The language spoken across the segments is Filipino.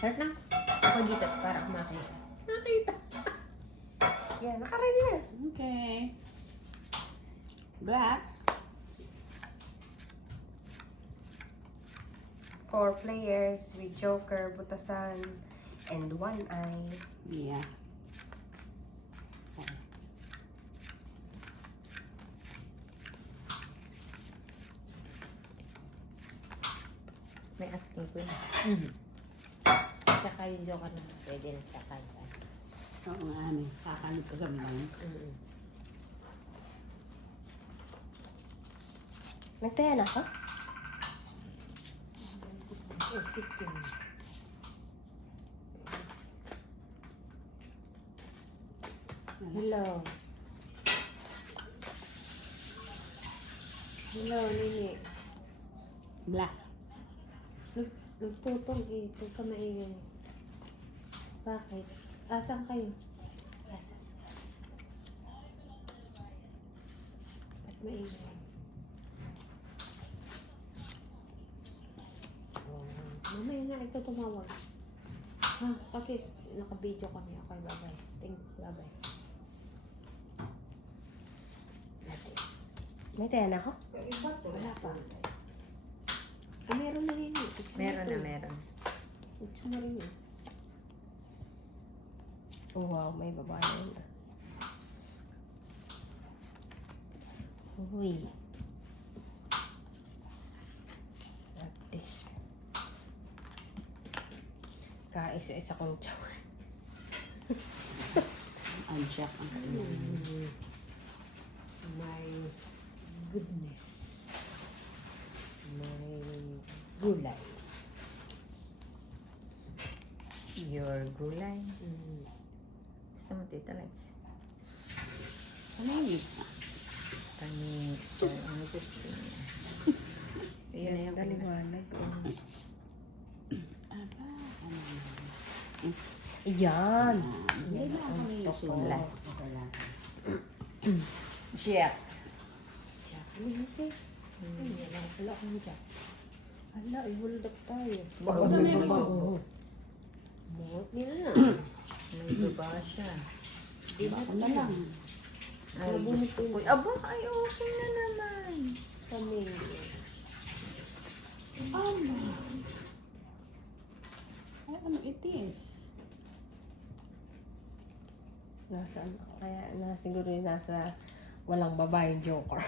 Start na. Ako dito para makita. Nakita. Yan, nakaready na. Okay. Black. 4 players with Joker, Butasan, and 1 eye. Yeah. May asking ko na. Tsaka yung joker na pwede na sa kansa. Oo nga, ano. Kakalip ko kami ngayon. Nagtaya na ako? Oh, sitting. Hello. Hello, Nini. Black. Nagtutong eh. Huwag ka maingay. Bakit? Asan kayo? Asan? Ba't maingay? Mamaya na ito tumawag. Ha? Kasi naka-video kami. Okay, bye-bye. Thank you. Bye-bye. Natin. May taya na ako? Wala pa. Ah, meron na rin yun. Meron na, meron. Utso na rin yun. Oh, wow, may babae na yun. Uy. At this. Kaisa-isa kong chow. Ang jack ang kailangan. My goodness. My gulay. Your gulay. Gusto mo, Tita Lights? Paningit na. Ano gusto niya? Ayun na yung Daliwanag. Aba, ano na. Ayan. Hindi na ako may Ito po, last. Wala. Jack. Jack. Ano yun siya? Ay, wala akong jack. Hala, hold up tayo. Bago na may bago. Buot nila na. May baba siya. Ako na lang. Ay, gusto ko. Aba, ay okay na naman. Kami. Ano? Ay, ano it is? Nasaan? Kaya siguro yung nasa walang babae Joker.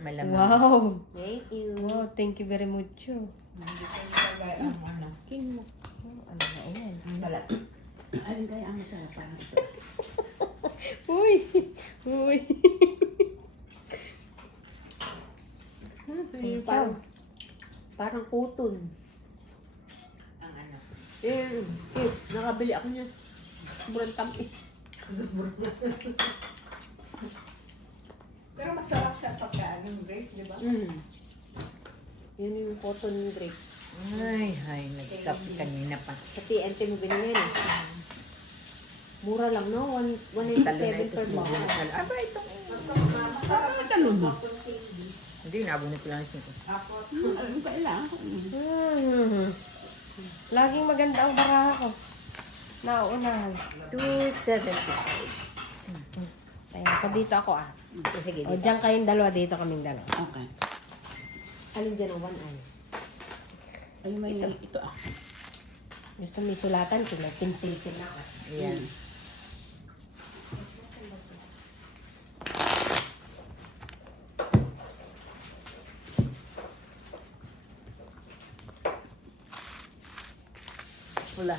Malamang. Wow. Thank you. Wow, thank you very much. Hindi ko nilagay ang ano. King mo. Ano na yan? Balat. Alin kaya ang masarap para ito? Uy! Uy! Parang kuton. Ang ano? Nakabili ako niya. Sobrang tamis. Pero masarap siya pagka anong grape, di ba? Yun yung cotton grape. Ay, nagkapi kanina pa. Sa TNT mo binili na. Mura lang, no? Talo na 197 ito. per box. Aba, itong... Masarap ang talon mo. Hindi, nabunod ko lang yung 5. Ano ba ilang? Laging maganda ang baraha ko. Nauunahan. 275. Ayan, so dito ako ah. Sige, O, dito. dyan kayong dalawa, dito kaming dalawa. Okay. Alin dyan ang one eye? Ay, may ito ah. Gusto may sulatan ko, may pinsil ako. Ayan. Wala.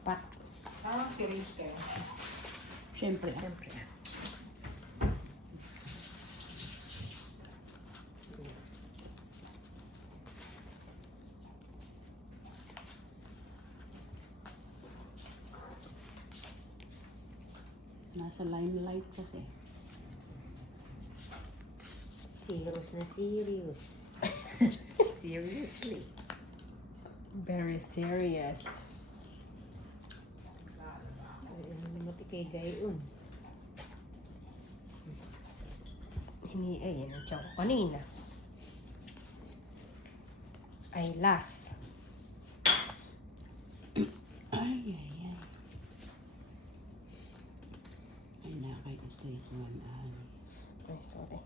Pat. Siyempre. Siyempre. Nasa limelight kasi. Serious na serious. Seriously. Very serious. kay gayon. Ay, yan ang tiyan ko kanina. Ay, last. Ay. Ay, nakay ito yung Ay, sorry.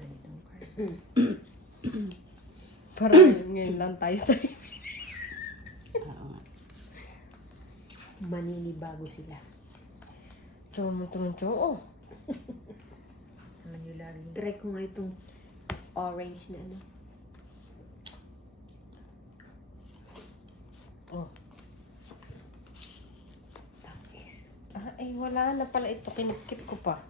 Ganitong card. Parang ngayon lang tayo. Oo nga. Maninibago sila. Tiyan mo ito ng tiyan. Oh. Naman yung lagi. Try ko nga itong orange na ano. Oh. Ay, wala na pala ito. Kinipkip ko pa.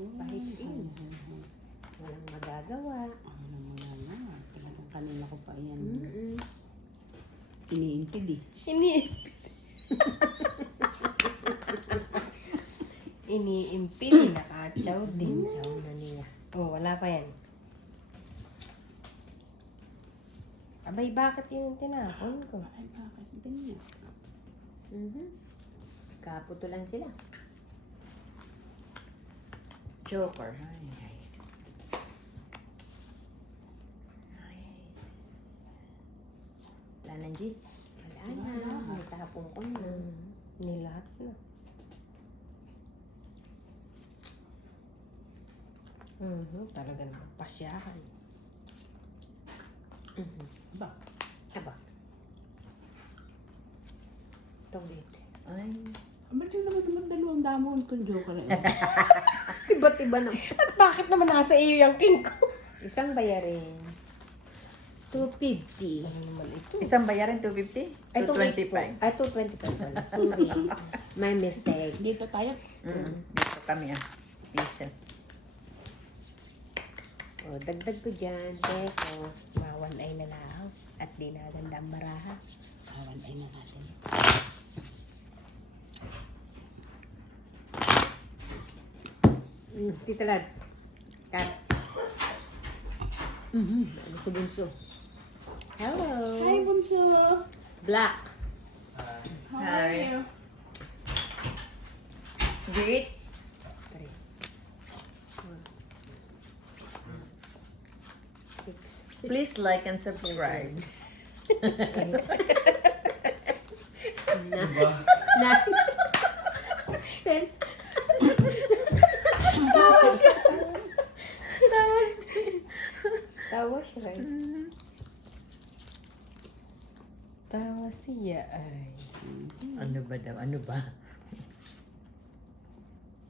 Pahit yun. Walang magagawa. Talagang kanina ko pa yan. Mm-mm. Iniintid eh. Iniimpid. Nakatsaw din. Chow na niya. Oh, wala pa yan. Abay, bakit yun yung tinapon ko? Ay, bakit ganyan? Kaputulan sila. Joker. Ay, sis. Wala nang gis. Wala na. May tapong ko na. Nilahat na. Talaga naman pasyahan. Ba? Aba. Tawid. Ay. Ba't yung naman dalawang damon kung joker eh? Iba't iba na. At bakit naman nasa iyo yung king ko? Isang bayarin. 250. Ano naman ito? Isang bayarin, 250? Ay, 225. Ay, 225 pala. Sorry. My mistake. Dito tayo. Dito kami Isa. O, dagdag ko dyan. Teko. Mawan ay na lang. At di na ganda ang baraha. Awan ay na natin. Tita Lads. Kat. Bunso-bunso. Hello. Hi, Bunso! Black. How are you? Great. Please like and subscribe. Na. Ten. Tawa siya. Tawa siya ay. Ano ba daw? Ano ba?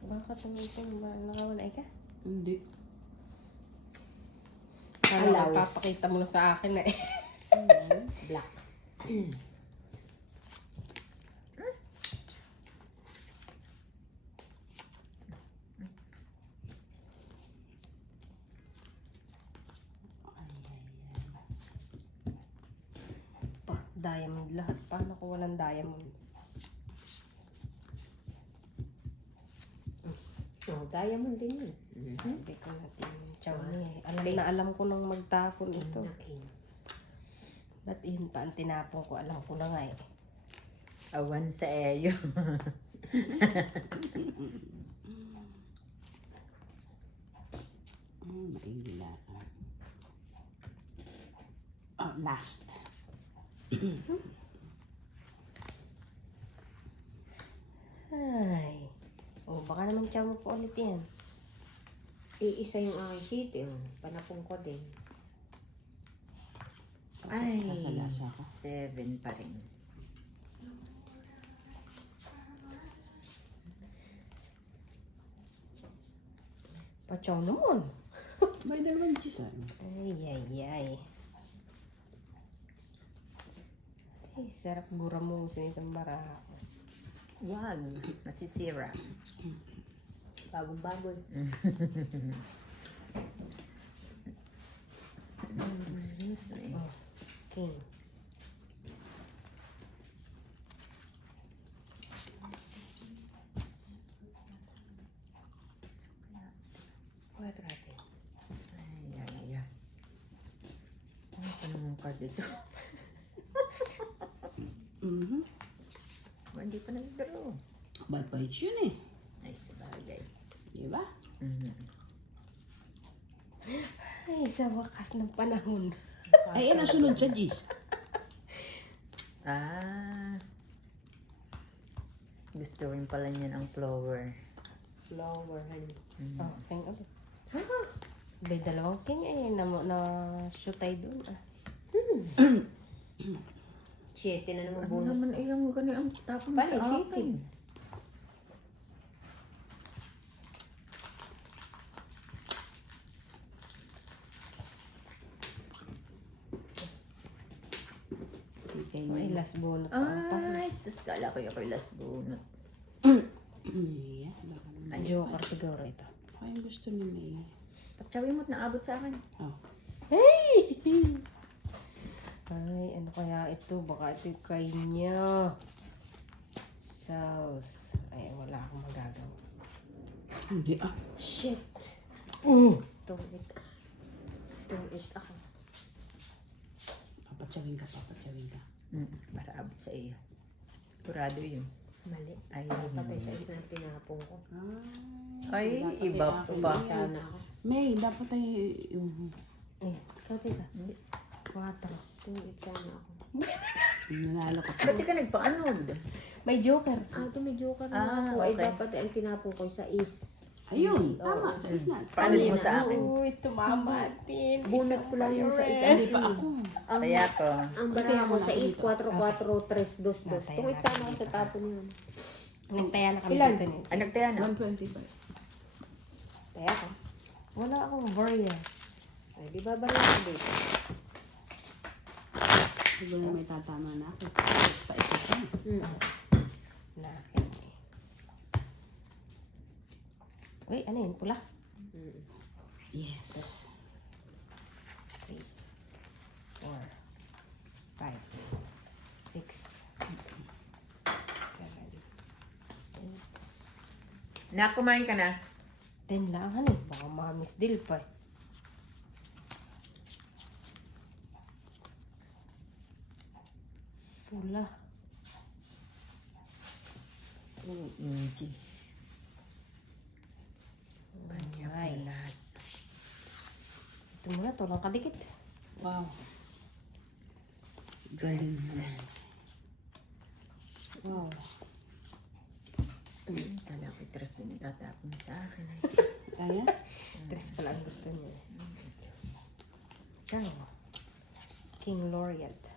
Bakit naman ito? Nakawalay ka? Hindi. Kala Allows. papakita mo na sa akin na eh. Black. Diamond lahat. Paano ko walang diamond? Oh, diamond din yun. Hindi ko natin yung chow niya. Alam ko nang magtapon ito. Nakin. Ba't yun pa ang tinapon ko? Alam ko na nga eh. Awan sa eyo. Maingila ka. Oh, last. Ay. O, baka naman chow mo po ulit yan. Iisa yung aking sheet. Panapong ko din. Ay, Kasalasa ko. 7 pa rin. Pa-chow naman. May dalawang cheese ah. Ay. Ay, sarap guramusin itong baraha ko. Wag. Masisira. Bagong-bago. Excuse me. King. Mhm. Hindi pa nag-draw. Bad vibes yun eh. Nice bagay. Di ba? Ay, sa wakas ng panahon. Ay, nasunod sa Gis. Gusto rin pala niya ng flower. Flower, honey. Oh, king ulit. May dalawang king eh. Na-shoot tayo dun ah. 7 na naman Ano bunot. naman yung gano'n ang tapon Paano, sa shitting? akin? Okay, May last bonus pa. Ay, sus, kala ko yung last bunot. Yeah, baka naman. Ang joker siguro ito. Ay, gusto ni May. Patsawin mo't naabot sa akin. Oh. Hey! Ay, ano kaya ito? Baka ito yung kanya. Sauce. Ay, wala akong magagawa. Hindi ah. Shit. Tuwit. Tuwit ako. Papatsawin ka, papatsawin ka. Para abot sa iyo. Kurado yun. Mali. Ay, Patay sa isa na tinapong ko. Ay, dapat iba ay akin. pa. Sana ako. May, dapat ay yung... Ay, ikaw tita. Hindi. 4. Tumit sana ako. Nanalo ka. Ba't di ka nagpaanod? May joker. Ito may joker na Ah, ako. Ay, okay. dapat ang tinapong ko sa is. Ayun, tama. Sa isna. Paano mo Kanina, sa akin? Uy, tumama din. Bunot ko lang yung sa isa. Hindi pa ako. Ang, Kaya to. ang baraha ko sa is 4-4-3-2-2. Nataya Tumit na sana ako sa tapon yun. Nagtaya na kami Ilan? dito niya. Ay, nagtaya na. 125. Kaya ka. Wala akong varya. Ay, di ba baraha ko dito? Siguro may tatama na ako. Pa isa siya. Na. Uy, ano yun? Pula? Yes. 3, 4, 5, 6, 7, Nakumain ka na. 10 lang. Ano? Baka mamiss deal pa eh. Pula. Inji. Kanya Ay. pala. Ito muna, to lang kadikit. Wow. Guys. Wow. Kala ko tres din tatapon sa akin. Kaya? 3 pala ang gusto niya. Ciao. King Laureate.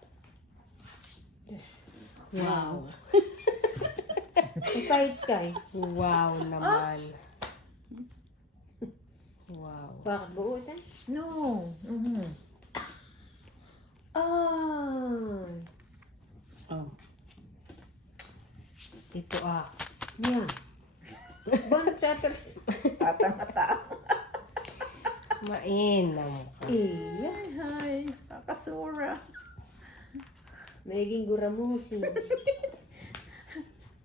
Wow. Ay, kahit sky. Wow naman. Wow. Bakit buutan? No. Ah. Oh. Ito ah. Yeah. Bonus setters. Mata. Mainam ka. Iya. Hi. Kakasura. Magiging guramusi.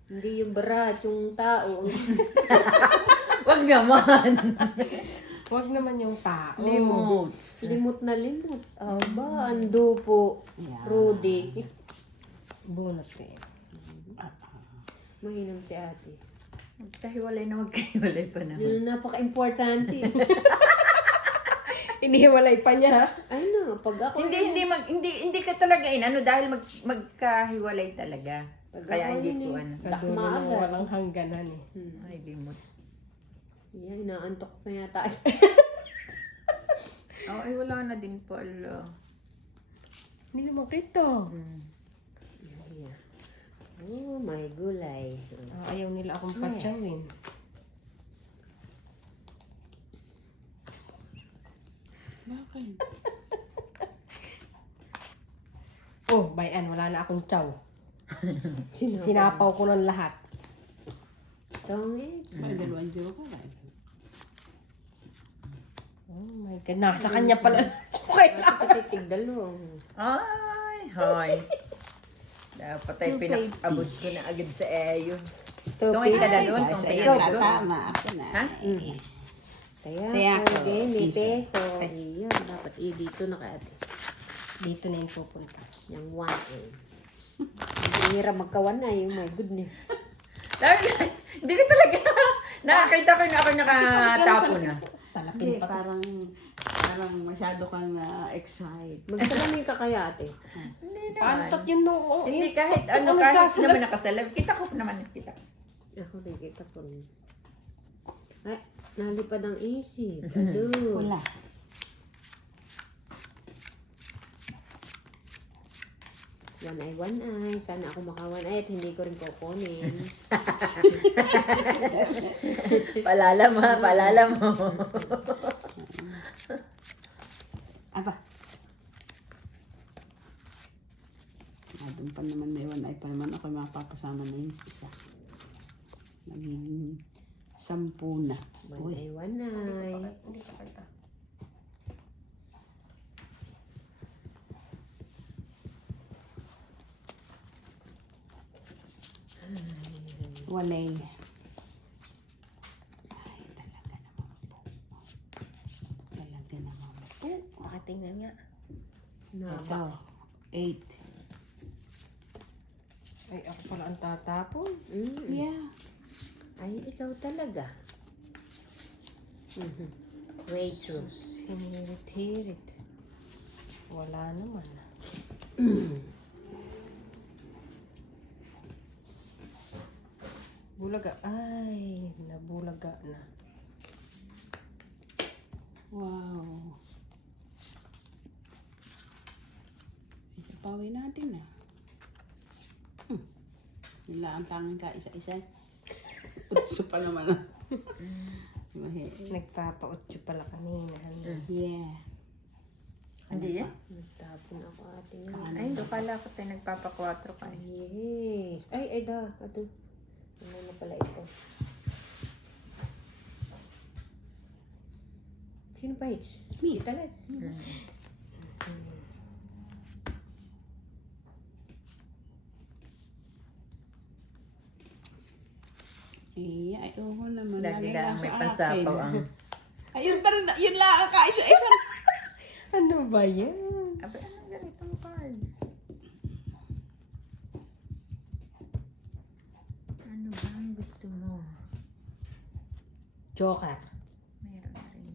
Hindi yung barat, yung tao. Wag naman. Huwag naman yung tao. Limos. Limot na limot. Aba, ando po. Yeah. Rudy. Bunot ko yun. Mahinam si ate. Magkahiwalay na magkahiwalay pa naman. Yun ang napaka-importante. Inihiwalay pa niya. Ay no, pag ako... Hindi ka talaga dahil magkahiwalay talaga. Pag Kaya ako hindi yun ko eh. Sa Dakma dulo ng agad. walang hangganan eh. Ay, limot. Yan, inaantok na yata. Ay, wala na din pala. Hindi naman kito. Oh, my gulay. Ayaw nila akong patsawin. Bakit? Oh, bayan, wala na akong chow. Sinapaw ko ng lahat. Tongit. May dalawang joker eh. Oh my God, nasa kanya pala. Okay lang. Kasi tigdalong. Ay, hoy. Dapat ay pinakabot ko na agad sa yun. Tungay ka na doon. Tungay Kaya ka na doon. tatama ako na. Ha? Kaya, Kaya ako, okay, may piso. peso. Iyan, dapat dito na kaya ate. Dito na yung pupunta. Yung 1A. Ang hirap magkawanay. Oh my goodness. Hindi ko talaga. Nakakita ko na ako nakatapo na. Salapin Hindi, pa to. parang masyado kang na-excite. Magsalamin ka kaya ate. Hindi Paano naman. tat yun noo? Hindi kahit ano, Ano kahit nagsasalap? naman nakasalab. Kita ko naman, kita ko. Ako nakikita ko rin. Ay, nalipad ang isip. Ado. Wala. One eye. Sana ako makawan eye at hindi ko rin kukunin. Palala mo, palala mo. Aba. Doon pa naman may one eye pa naman ako mapapasama na yung isa. Naging 10 na. One eye, one eye. Hindi pa kanta. Walay. Ay, talaga naman po. Talaga naman po. Nakatingnan nga. Ito. 8. Ay, ako pala ang tatapon. Yeah. Ay, ikaw talaga. Waitress. Hinirit-hirit. Wala naman. Bulaga. Ay, nabulaga na. Wow. Isapawi natin na. Yun lang ang tanging ka isa-isa. Utso pa naman. Nagpapa-8 pala kanina. Yeah. Hindi yan. Nagtapon ako ate. Ay, doon pala ako tayo nagpapa-4 ka. Yes. Ay, da. Ito. Ano na pala ito? Sino pa it's? Me. Kita let's. Ay, oo naman. Lagi lang may sa pansapaw akin. ang... Ayun, parang yun lang ang kaisa-isa. Ano ba yan? Aba, anong ganitong card? Ano ba ang gusto mo? Joker. Mayroon na rin.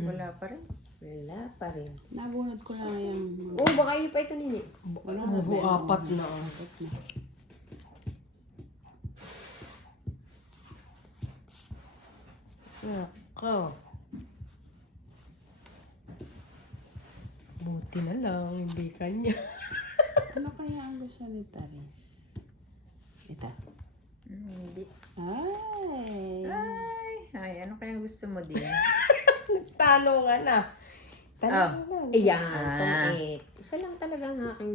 Wala pa rin. Wala pa rin. Nabunod ko lang yung... Oh, baka yun pa ito nini. Wala Apat na. Apat na. Nako. Buti na lang, hindi kanya. Ano kaya ang gusto ni Taris? Ito. Hindi. Ay. Ay, ano kaya gusto mo din? Nagtanungan na. Tanong lang. Ayan, Ah. tong 8. Isa lang talaga ang aking...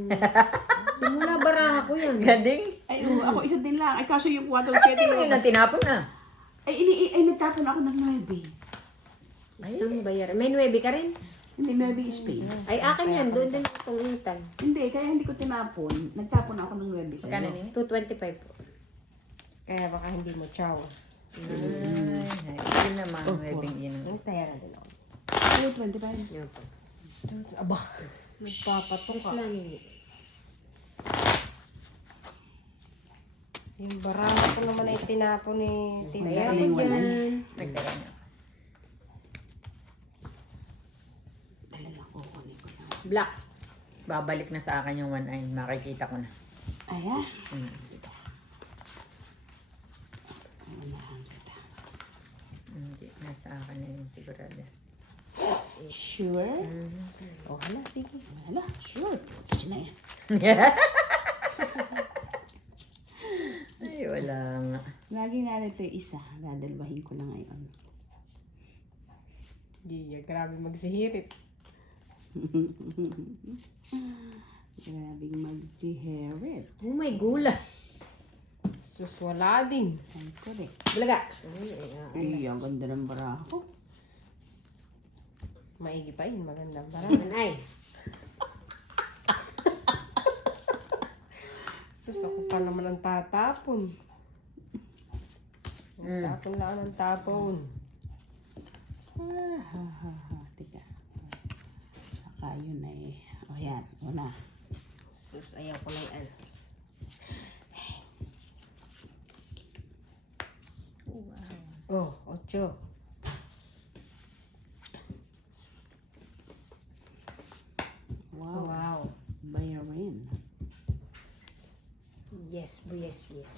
Simula baraha ko yan. Gading? Ay, oo, ako isa din lang. Ay, kaso yung 4 Bakit mo yun ang tinapon na? ay, nagtapon ako ng 9. Isang bayar. May 9 ka rin? Hindi, 9 is Spain. Ay, akin yan. Doon din itong 8. Hindi, kaya hindi ko tinapon. Nagtapon ako ng 9 sa Magkano iyo. niya? 225 po. Kaya baka hindi mo chow. Ay, yun naman, webing yun. Ang saya na din ako. 225. Yan po. Aba, nagpapatok ka. Lang yun. Yung baraha ko naman ay tinapon ni Kaya Tita. ako dyan. Nagdala niya. Dala lang ko, kunin ko lang. Black. Babalik na sa akin yung 1 eye. Makikita ko na. Ay, ah. Unahan kita. Hindi, nasa akin na yun sigurado. Sure? Oh, hala, sige. Wala, sure. Sige na yan. Ay, wala nga. Lagi na ito yung isa. Dadalbahin ko na ngayon. Giya, grabe magsihirit. Grabing mag-jiherit. Oh my gula. Sus, wala din. Ay, correct. Bulaga. Ay, ang ganda ng baraha ko. Maigi pa yun, magandang baraha. Ay. Sus, ako pa naman ang tatapon. Tapon lang ang tapon. Ah, ha, ha, ha. Tika. Baka yun ay... O yan, una. Sus, ayaw ko na yan. Oh, 8. Wow. Wow. Bayarin. Yes, yes, yes.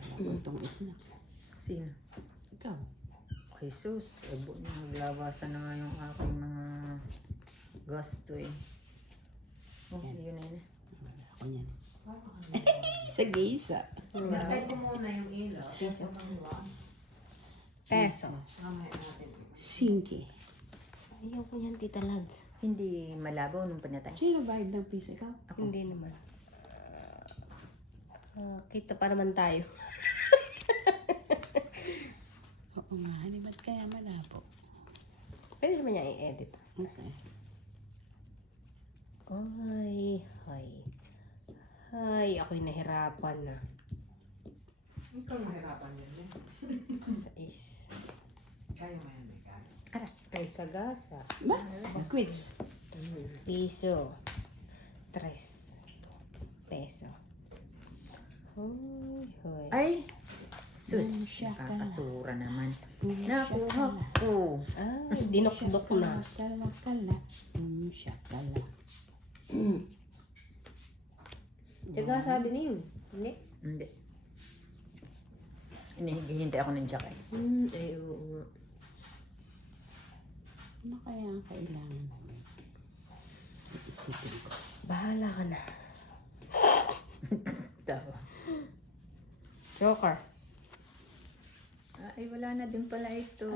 Kala ko itong na. Sino? Ikaw. Jesus, naglabasan na nga yung aking mga gasto eh. Oh, Yan. yun na yun. Wala ako niyan. Sa gisa. Hintay ko muna yung ilaw. Peso. Mamaya natin. Singki. Ayaw ko niyan, Tita Lads. Hindi malabaw nung pinatay. Sino bayad ng piso? Ikaw? Ako. Hindi naman. Kita pa naman tayo. Oo nga. Hani, ba't kaya malabo? Pwede naman niya i-edit. Okay. Ay, ay. Ay, ako'y nahirapan na. Ikaw mahirapan yun. Sa is. Kayo may may kaya. Ara. Ay, sagasa. Ba? Quiz. Piso. 3 peso. Hoy, hoy. Ay! Sus, Siya ka. nakakasura naman. Nakuha ko. Ay, dinok-dok na. Kala. Shakala. Tiyaga sabi niyo. Hindi? Hindi. Hinihintay ako ng jacket. Ay, oo nga. Ano kaya ang kailangan namin? Isipin ko. Bahala ka na. Tawa. Joker. Ay, wala na din pala ito.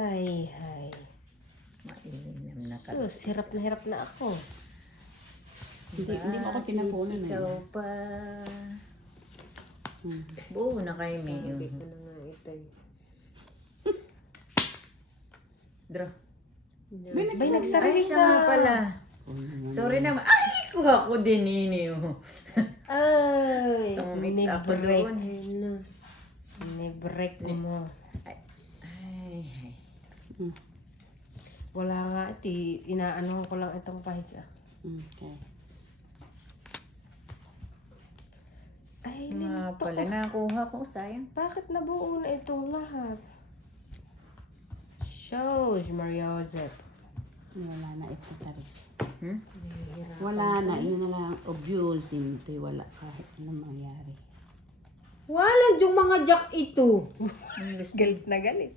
Ay, ay. Mainam na ka. Sus, hirap na ako. Hindi mo ako tinapunan eh. Ikaw pa. Buo na kayo, May. Sabi ko na nga ito. Draw. Bay, nagsarili Ay, siya nga ka. pala. Sorry naman. Ay, kuha ko din ini. Ay, Tumit ako ni-break. doon. Ayun na. Ni-break mo. Ay, ay. Wala nga, inaano ko lang itong pahisa. Okay. Ay, Nga linto pala, ko. nakuha ko. Sayang. Bakit nabuo na itong lahat? Shows, Mario Joseph. Wala na ito tarik. Hmm? Wala na. Yun na lang abusing. Ito wala kahit ano mangyari. Wala yung mga jack ito. Galit na galit.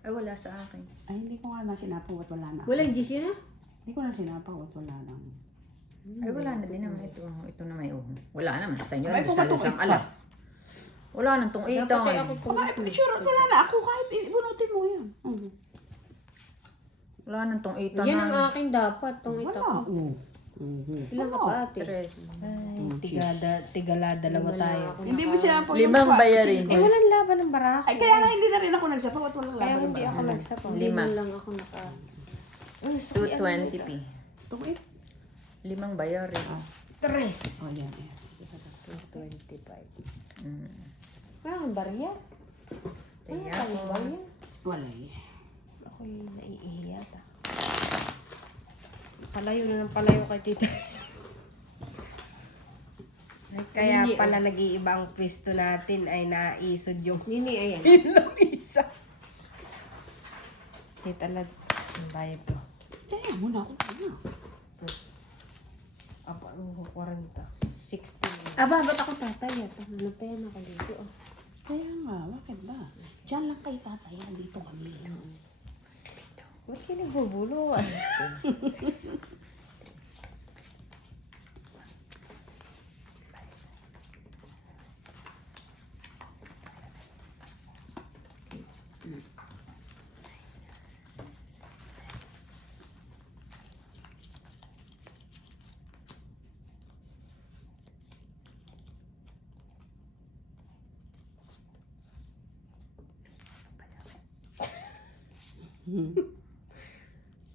Ay, wala sa akin. Ay, hindi ko nga na sinapaw at wala na. Walang GC na? Hindi ko na sinapaw at wala na. Ay, wala na din naman ito. Ito na may uhong. Wala naman. Sa inyo, Ay, ano, sa pumatok isang ito. alas. Wala nang tong ito. Dapat ay ako Ay, picture wala na. Ako kahit ibunutin mo yan. Wala nang tong ito Yan na. ang akin dapat. Tong ito. Wala. Ilan ka pa ate? Tres. Ay, tigala, dalawa tayo. Hindi mo sinapaw. Limang bayarin. Eh, walang laban ng barako. Ay, kaya nga hindi na rin ako nagsapaw at walang Kaya laban. hindi ako nagsapaw. Lima. Lima lang ako naka... 220p. Itong it. Limang bayarin. Tres. Oh, yan. 25. Parang barya. Kaya Ano ako. barya? Wala eh. Ako'y naiihiya ta. Palayo na ng palayo kay Tita. Kaya Hindi, pala nag-iiba ang pwesto natin ay naisod yung Nini, ayan. ilong isa. Tita Lads, ang bayad ko. Kaya muna ako. Apa, 40. 60. Aba, ba't ako tatay? Ano pa yan ako dito? Oh. Kaya nga, bakit ba? Diyan lang kayo tataya. Dito kami. Ba't kayo nagbubuluan?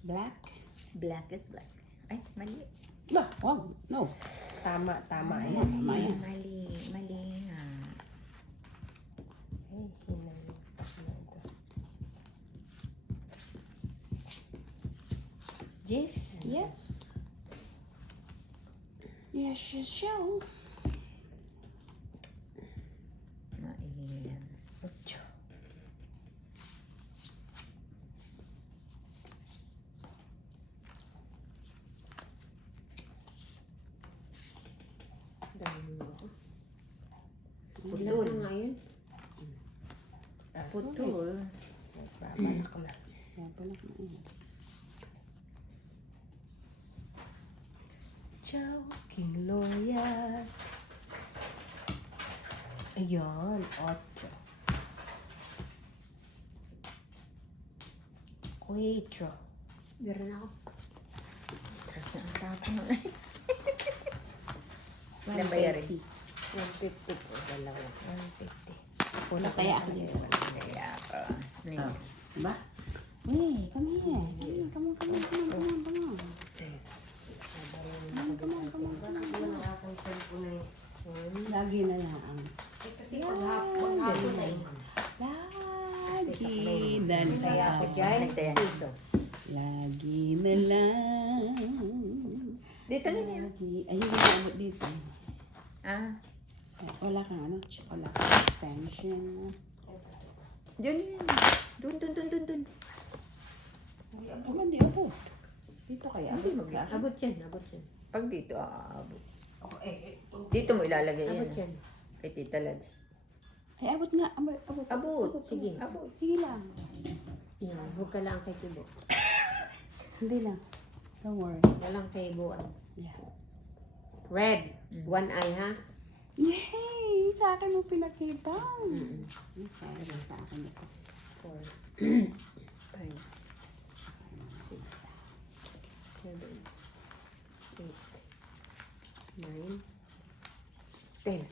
Black? Black is black. Ay, mali. Ba, wag. No. Tama, tama. Tama, Ayan. tama yan. Mali. Mali. Ay, hinang Yes. Yes. Yes, yes, show. 9, 8. Dami mo ako. Putol. Ilan na nga yun? Putol. Babalak na. Kaya pala kumain. Ciao, King Gloria. Ayan, 8. 4. Meron ako. Kasi ang tapo mo. Ilan ba yarin? 150 po, dalawa. 150. Ako na Kaya ako dito. Kaya pa. Oh. Diba? Hey, come here. Come on, come on, come on, come on, come on. Come on. Lagi na lang ang Kasi maghapon na yun. lagi na Kaya ako lang. dyan. Dito. Lagi na lang. Dito na yan. Lagi. Ayun na abot dito. Ah, Ay, wala kang ano? Wala kang extension. dun. Dun. Naman di abot. Dito kaya. Hindi Abot ka. Abot yan, abot yan. Pag dito, aabot. Oh, Dito mo ilalagay Abot yan. yan. Kay Tita Lads. Ay, abot nga. Abot. Abot. Sige. Abot. Sige lang. Yan, huwag ka lang kay Kibo. Hindi lang. Don't worry. Walang kay Buwan. Yeah. Red. One eye, ha? Yay! Sa akin mo pinakita. Mm-mm. Okay, lang sa akin ito. 4, 5, 6, 7, 8, 9, 10.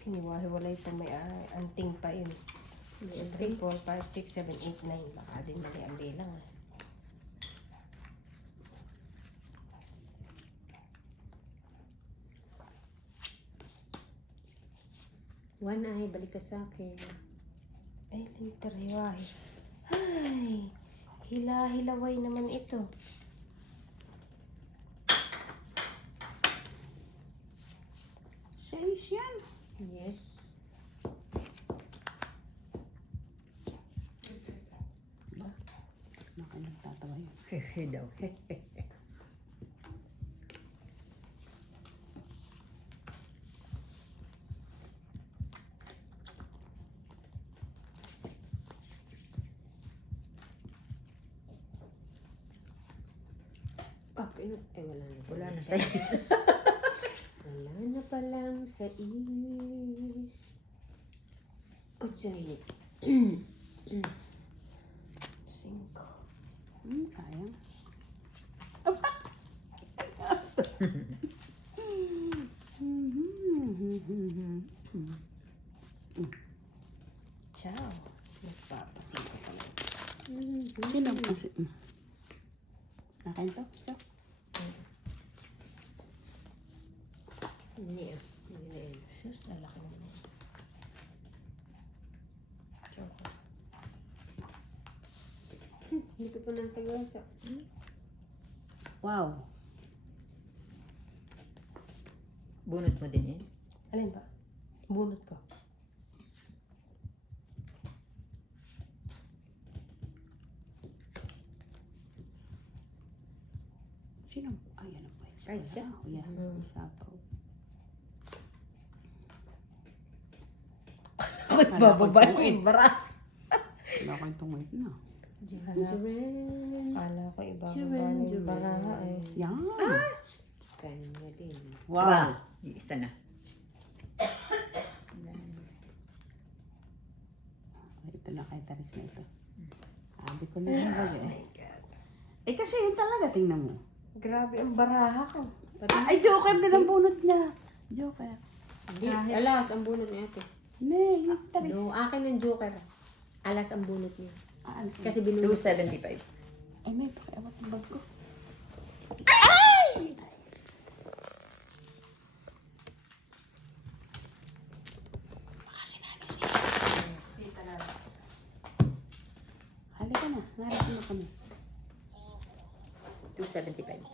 Kiniwahiwalay ito may anting pa yun. 3, 4, 5, 6, 7, 8, 9. Baka din mali ang bilang. One eye, balik ka sa akin. Ay, liter hiwahi. Ay, hila-hilaway naman ito. Size yan. Yes. Baka nagtatawa yun. Hehe daw. Ay, wala na. Wala na size. Wala na palang sa is. Kutsay. 5. Kaya. Ciao. Nagpapasito ka lang. Sino kasi? Nakain to? So, Hindi ah. Hindi na yun. Sus, lalaki naman yun. Choco. Dito po nasa gasa. wow. Bunot mo din yan. Alin ba? Bunot ko. Sino? Ay, ano ba? Kahit siya? Oh, yeah. Sapaw. Bababa yung bara. Wala ko itong wait na. Jiren. Kala ko ibang Jiren, yung baraha eh. Yan. Kanya din. Wow. Isa na. Ito na kay Taris na ito. Sabi ko na lang eh. Eh kasi yun talaga, tingnan mo. Grabe ang baraha ko. Ay, joker din ang bunot niya. Joker. Hindi. Alas, ang bunot niya ate. Ne, yung Taris. No, akin yung joker. Alas ang bunot niya. Ah, ano? Kasi binunot. 275. Ay, may pakiawat ng bag ko. Baka sinabi siya. kami. 275.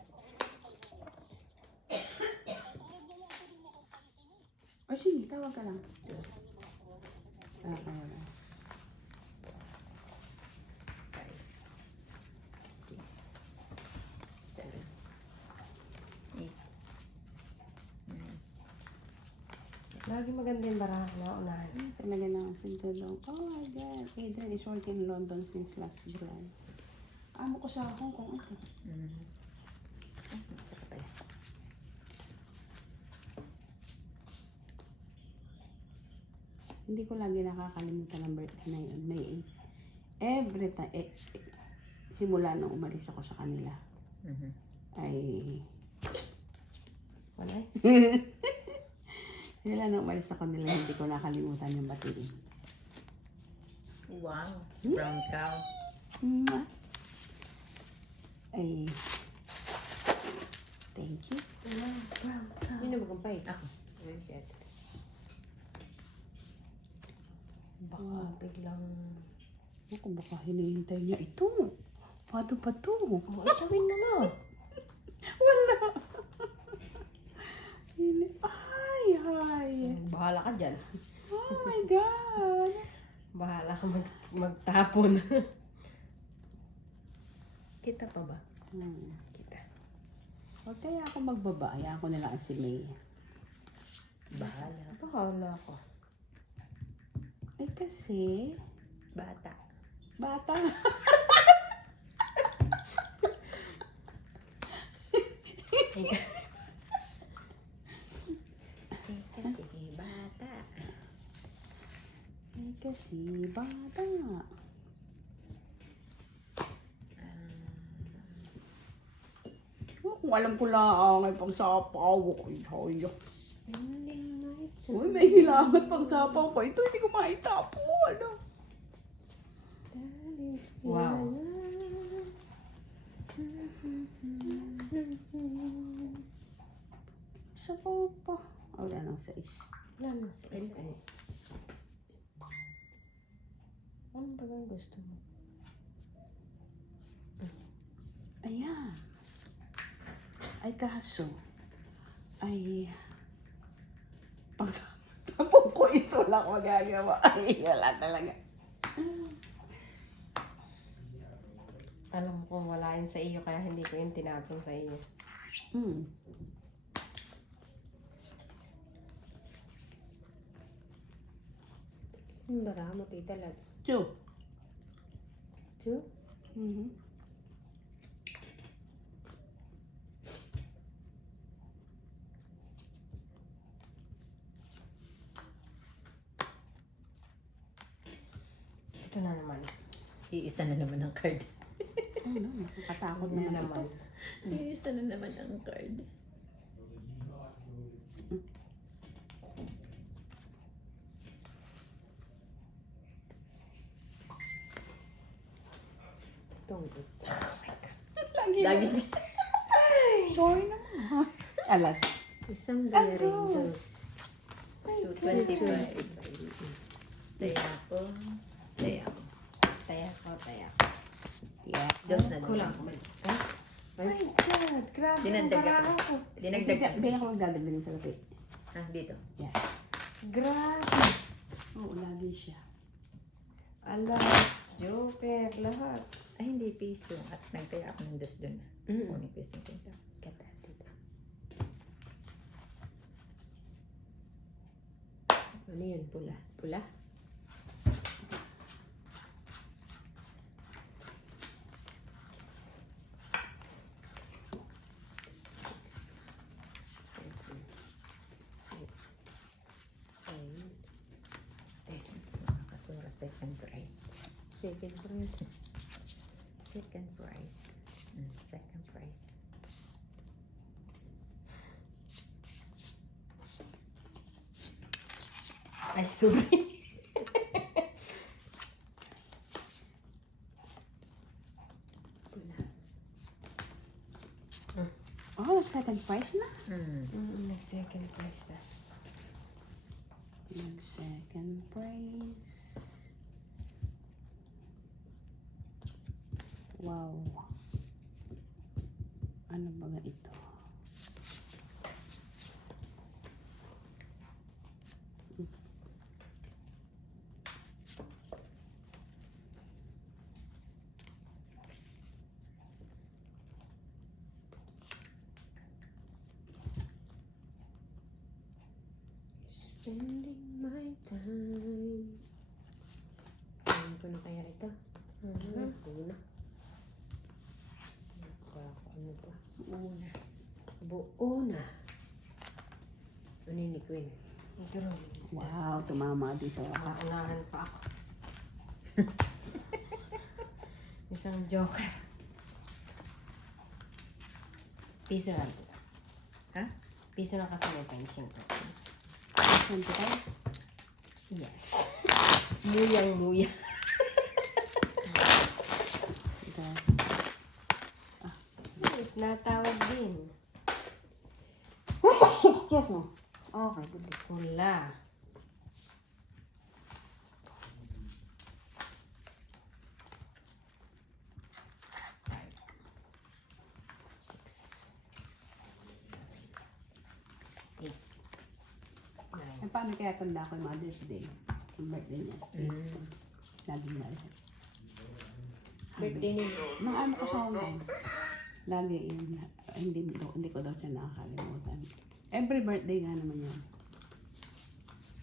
O sige, tawag ka lang. Ah, kaya na. 5, 6, 7, 8, 9. Lagi maganda yung baraha na unahan. Talaga na ang sintulong. Oh my God. Adrian is working in London since last July. Amo ko sa Hong Kong. Ito. Ay, isa ka pala. Hindi ko lagi nakakalimutan ang birthday na yun. May 8. Every time. Simula nung umalis ako sa kanila. Ay... Wala eh. Simula nung umalis ako nila, hindi ko nakalimutan yung batiin. Wow. Brown cow. Mwah. Ay... Thank you. Yun na magkampay. Ako. Baka biglang... Ako baka hinihintay niya ito. Paano pa to? Itawin mo na. Wala. Ay, hi. Bahala ka dyan. Oh my God. Bahala ka magtapon. Kita pa ba? Kita. Huwag kaya ako magbaba. Ayaw ko nila si May. Bahala. Bahala ka. Ay kasi, Bata. bata. Kasi bata. Ay kasi, bata. Oh, kung alam ko lang, ay pagsapaw ko. Ay, uy, may hilangat pagsapaw ko. Ito, hindi ko maitapo. Ano? Wow. Sapaw pa. Oh, wala nang sais. Wala na sa isa eh. Ano ba ang gusto mo? Ayan. Ay kaso, ay pagtapong ko ito lang magagawa. Ay, wala talaga. Alam ko wala yun sa iyo kaya hindi ko yun tinapon sa iyo. Yung baraha mo, tita, lag. 2. 2? Mm-hmm. Ito na naman. Iisa na naman ang card. Ano, nakakatakot Ito na naman naman. ito. Iisa na naman ang card. Tungkol. Lagi. Sorry naman. Alas. Isang diary. Ano? 225. Taya ko. Taya ko. Taya ko. Yeah. Dos na Kulang. naman. My God, grabe yung Dinagdag baraha ako. ko. Dinagdag. Bigyan ko magdadagdagan sa lapit. Ah, dito. Yeah. Grabe. Oo, lagi siya. Alas, joker, lahat. Ay, hindi piso. At nagtaya ako ng dos doon. Kunin ko yung 50. Kata, tita. Ano yun? Pula? Pula? Nakasura second prize. Second prize. Second prize. Second prize. Ay, sorry. Oh, second prize na. Nag-second prize na. Second prize. Wow. Ano ba nga ito? Spending my time. Alam ko na kaya ito. Una. Ano ba? Una. Buo na. Ano yun ni Queen? Wow, tumama dito. Nakaunahan pa ako. Isang joker. Piso lang. Ha? Piso lang kasi may pension ko. Saan ko tayo? Yes. Muyang-muya. Ito. Yes, natawag din. Excuse me. Okay, good. Pula. Eh, paano kaya tanda ko yung Mother's Day? Yung birthday niya. Laging na. Birthday niya. Mga ano ko sa Hong Kong. Lagi yun. Hindi ko daw siya nakakalimutan. Every birthday nga naman yan.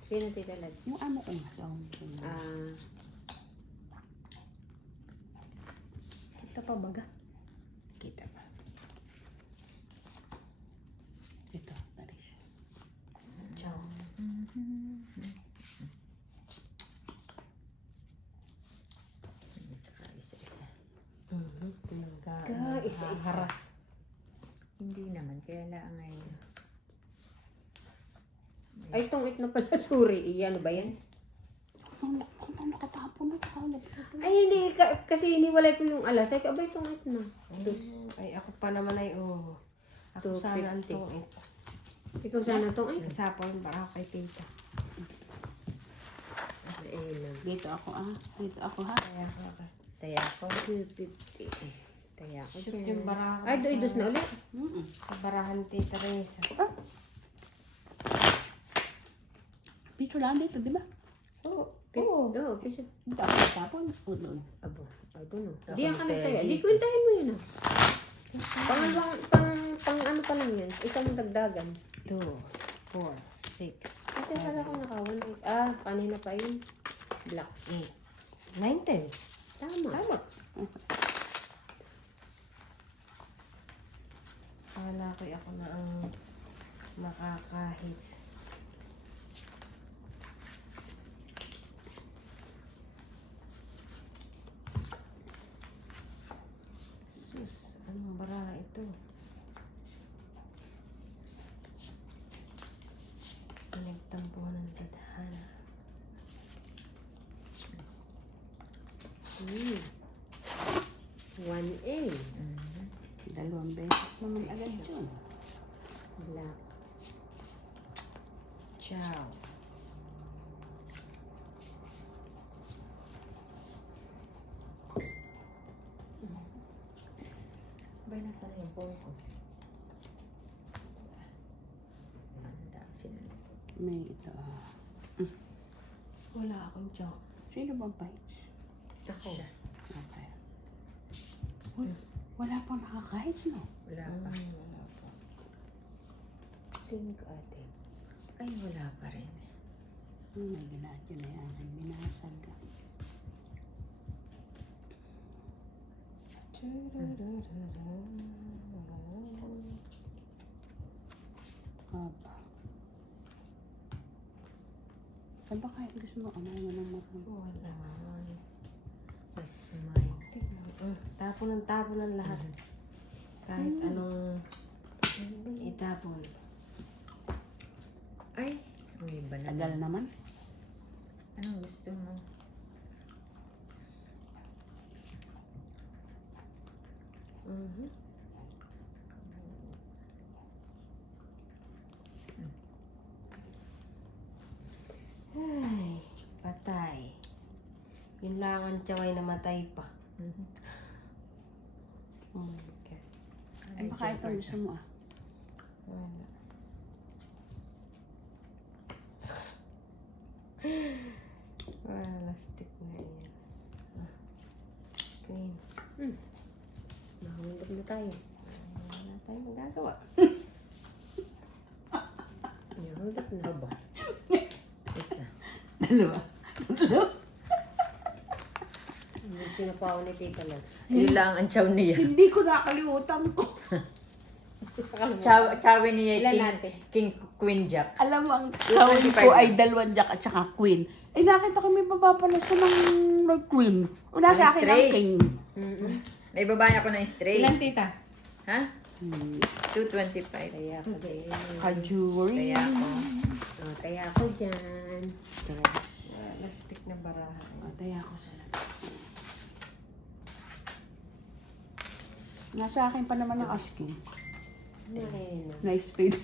Sino Tita Lad? Yung amo ko nga sa Hong Kong. Kita pa baga? Kita pa. Ito, Paris. Ciao. Isa-isa. Isa-isa. Hindi naman, kaya lang ngayon. Ay, tungit na pala. Sorry. Ano ba yan? Ano nakatapon na? Ay, hindi. Kasi iniwalay ko yung alas. Ay, abay, tungit na. Ay, ako pa naman ay Ako sana ang 250. tungit. Ikaw sana tong ay. Nagsapon para ako kay tita. Dito ako Dito ako ha. Kaya ako. Taya ko. 250. Kaya ako Shoot dyan. yung barahan. Ay, dos na ulit. Sa barahan tita Teresa. Piso lang dito, di ba? Oo. Oo, kasi. Dito ako natapon. Doon. Abo, I don't know. Ako Di yan kami pwede. tayo. Di kwentahin mo yun ah. Pang ano pa lang yan. Isang dagdagan. 2, 4, 6, Kasi akala ko nakawan. Kanina pa yun. Black. 8, 9, 10. Tama. Tama. Akala ko ako na ang makakahit. Sus, anong baraha ito? Pinagtampuhan ng tadhana. 1A. Dalawang beses naman agad yun. Black. Ciao. Bay, nasa na yung phone ko? Handa sila. May ito. Wala akong ciao. Sino bang fights? Ako. Okay. Uy, wala pang nakakahits, no? Wala pa. Wala pa. 5 ate. Ay, wala pa rin. May ginadyo na yan. Ang binasag ka. Haba. Saan ba kahit gusto mo? Ano mo ng mga? Wala. That's mine. Tapon ng lahat. Kahit anong itapon. Ay, may iba na. Tagal naman. Anong gusto mo? Ay, patay. Yun lang ang tiyaway namatay pa. Yes. Ay, baka ito gusto mo ah. Wala. Wala, stick na yan. Queen. Mahulog na tayo. Wala tayong magagawa. Mahulog na. Aba. Isa. Dalawa. Hindi pinapaw ni Tita Love. Yun lang ang chow niya. Hindi ko nakalimutan ko. Chow niya Ilan King, natin? King Queen Jack. Alam mo, ang tawag ko ay dalawang jack at saka queen. Eh, nakita ko may baba pala siya ng queen. Una sa akin ang Straight. king. May babae ako ng straight. Ilan, tita? Ha? 225. Kaya ako din. Kajuri. Kaya ako. Oh, kaya ako dyan. Wala, stick na baraha. Matay ako sa Nasa akin pa naman ang asking. Ayun. Nice speed.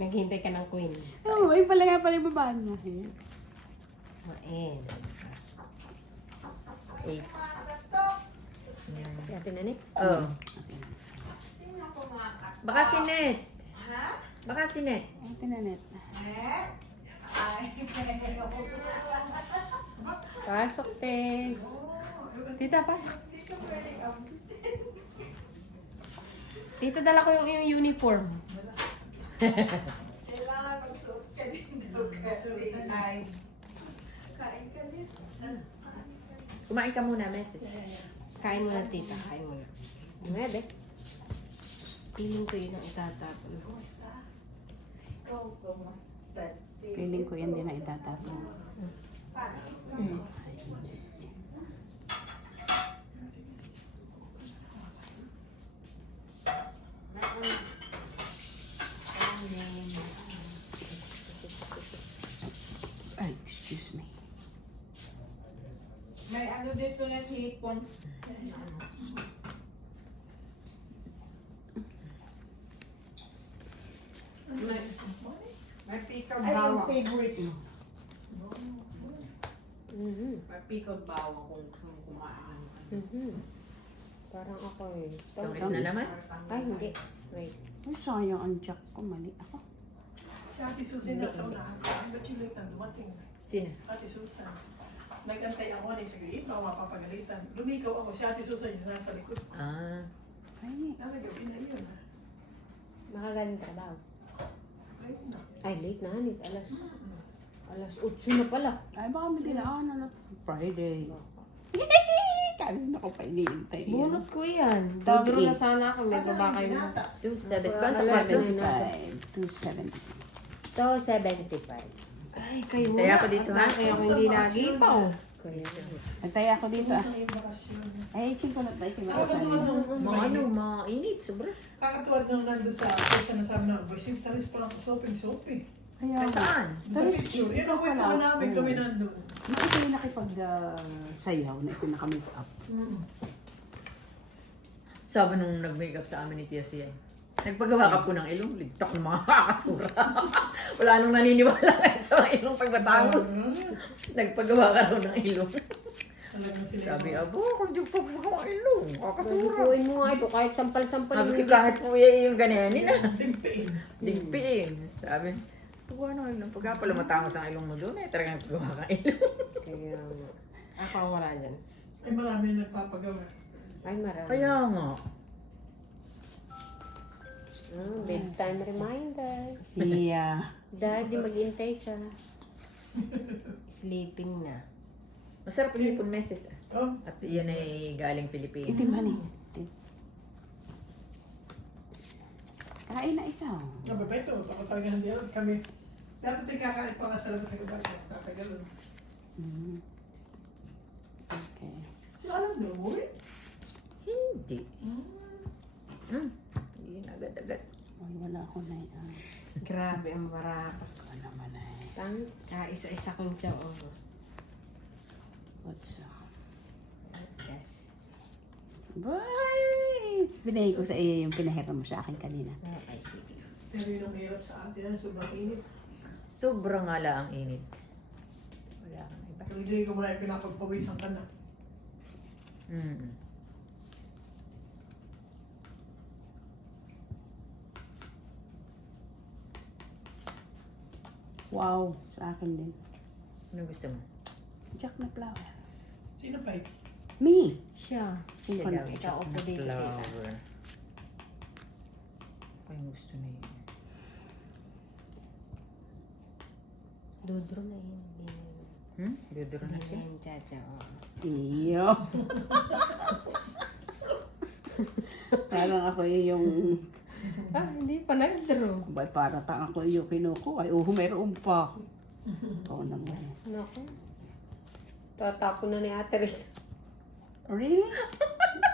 Naghintay ka ng queen. Oo, ay pala nga pala yung babae na. Main. 8. Dati na ni. Oh. Baka si Net. Baka si Net. Ay, tinanet. Pasok, te. Tita, pasok. Tita, dala ko yung uniform. Kumain ka muna, Mrs. Kain mo na, tita. Kain mo na. Nuebe. Feeling ko yun ang itatapon. Feeling ko yan din ang itatapon. Ay, excuse me. May ano dito na hipon. May pickled bawang. favorite mo. May pickled bawang kung gusto mo kumain. Parang ako eh. Tungkit na naman. Ay, hindi. Wait. Ay, sayang ang jack ko. Mali ako. Si Ate Susan nasa unahan. Ba't yung late na dumating? Sino? Ate Susan. Nagantay ako ni sige, ikaw mapapagalitan. Lumikaw ako, si Ate Susan yung nasa likod. Ah. Ay, Nalagaw, na yun. Makagaling trabaho. Late na. Ay, late na. Hanit. Alas 8 na pala. ay baka may dinaan na Friday. Kanina ko pa iniintay. Bunot ko yan. Dog Dodro na eat. sana ako. May baba kayo mo. 2.7. Kung sa Alas kwarto? 270. 275. Ay, kayo mo. Kaya ako dito, ha? Kaya ako hindi nagipaw. Kuya. Antay ako dito ah. Yung bakasyon. Ay, chingkulot ba? Mga ano, mga init. Sobra. Kakatuwad nung nandun sa nasabi na, boy, sintaris pa lang soaping-soaping. Kaya, Saan? Sa picture, yun ang kwento ko namin kami nandun. hindi kayo nakipag-sayaw na ipinaka-make up. Sabi nung nag-makeup sa amin ni Tia Siya. Nagpagawa ka po ng ilong, ligtok ng mga kakasura. Wala nung naniniwala sa mga ilong pagbatangos. Nagpagawa ka raw ng ilong. Talagang sila. Sabi, abo, kung di pa magawa ilong, kakasura. Bukuin mo nga ito kahit sampal-sampal Sabi ko, yung kahit po yung ganyanin na. Digpiin. Digpiin. Sabi, pagawa ng ilong. Pagka pala matangos ang ilong mo doon, eh, talagang paggawa ka ilong. Kaya nga. Ako ang wala dyan. Ay marami nagpapagawa. Ay, marami. Kaya nga. Bedtime reminder. Si, Daddy, maghintay ka. Sleeping na. Masarap yung hipon meses. Oh, At yan ay galing Pilipinas. itim man eh. Itim. Kain na ikaw. nababay ito. Ako talaga hindi alam kami. Dapat ay kakain pa nga sa labas ng gabi. Kakagalon. Mm. Okay. Si alam na mo eh. Hindi. Yun agad-agad. Ay, wala ako na Grabe ang baraka. Ano naman ay. Tang. Isa-isa kong tiyaw. What's up? Yes. Bye! Binigay ko sa iyo yung pinahiram mo sa akin kanina. Okay, sige. Pero yun ang hirap sa atin. Sobrang init. Sobrang ala ang init. Wala kang iba. So hindi ko muna yung pinapagpawisan ka na. Mm. Wow, sa akin din. Ano gusto mo? Jack na flower. Sino bites? Me! Siya. Sino Siya daw, na? Ikaw, Jack upo na dito, flower. Ako yung gusto na yun. Dudro na yun. Duduro na siya. Yan, Chacha. Oh. Iyo. Parang ako yung... Hindi pa nag-draw. Ba't para tang ako yung kinuko? Ay, meron pa. Oo naman. Naku. Tatapon na ni Ate Riz. Really?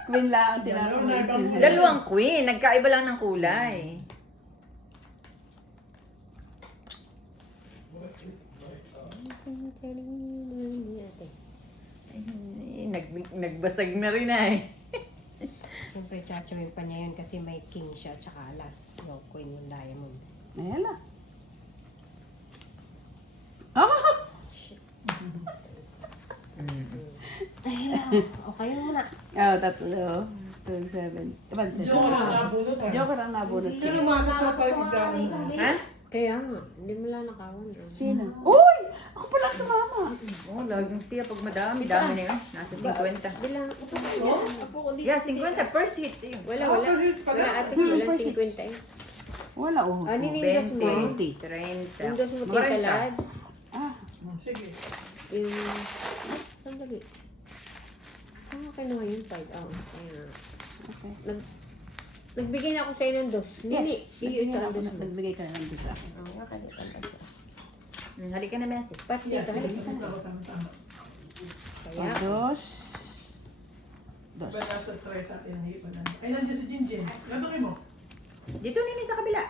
Queen lang ang tinatawag. Dalawang queen. Nagkaiba lang ng kulay. Ay, nagbasag na rin ay. Siyempre, chachawin pa niya yun kasi may king siya tsaka alas. Yung queen yung diamond. Ayan na. Ah! O kayo muna. Oh, 3, 2, 7. Joke lang nabunot ha. Joker ang nabunot Pero ko. mga ka-chopa rin biglaan. Ha? Kaya nga, hindi mo lang nakawan. Sino? Uy! Ako pala sa mama. Oo, laging siya pag madami. Dami na yun. Nasa 50. Bilang, Yeah, 50. First hits yun. wala. Wala ate, wala 50 eh. Wala, oh. Ano nindos mo? 20, 30. Nindos mo tita lads. Ah, Sige. Yung, sandali. Kinuha yung 5. Kaya, okay. nagbigay na ako sa'yo ng dos. Nili, iyo ito ang dos mo. Nagbigay ka na lang doon sa akin. Halika na, Messi. Pat dito, halika na. Tama. Kaya, Dos. Ba nasa 3 sa atin ang hipa na. Ay, nandiyan si Jinjin. Labangin mo. Dito nini sa kabila.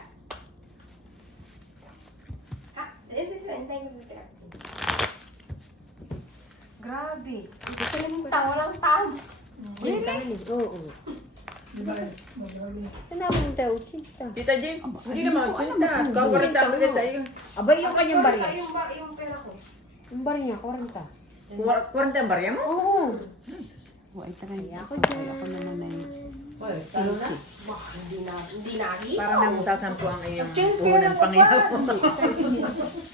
Grabe. Hindi ko lang walang tao. yung tahan eh. Oo. Diba? Magaling. Ano mo tayo, chita? Tita Jim, hindi naman. Chinta. Kawarin tayo bigay sa'yo. Abay, yung kanyang barya. Yung pera ko. Yung barya, 40. 40 ang barya mo? Oo. Oh, ay, try. Kaya ako Ay, dyan. ako naman ay... Hindi nakita. Parang nang sasampu ang iyong unang pangyaw.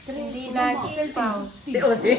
Hindi nakita. Si Osi.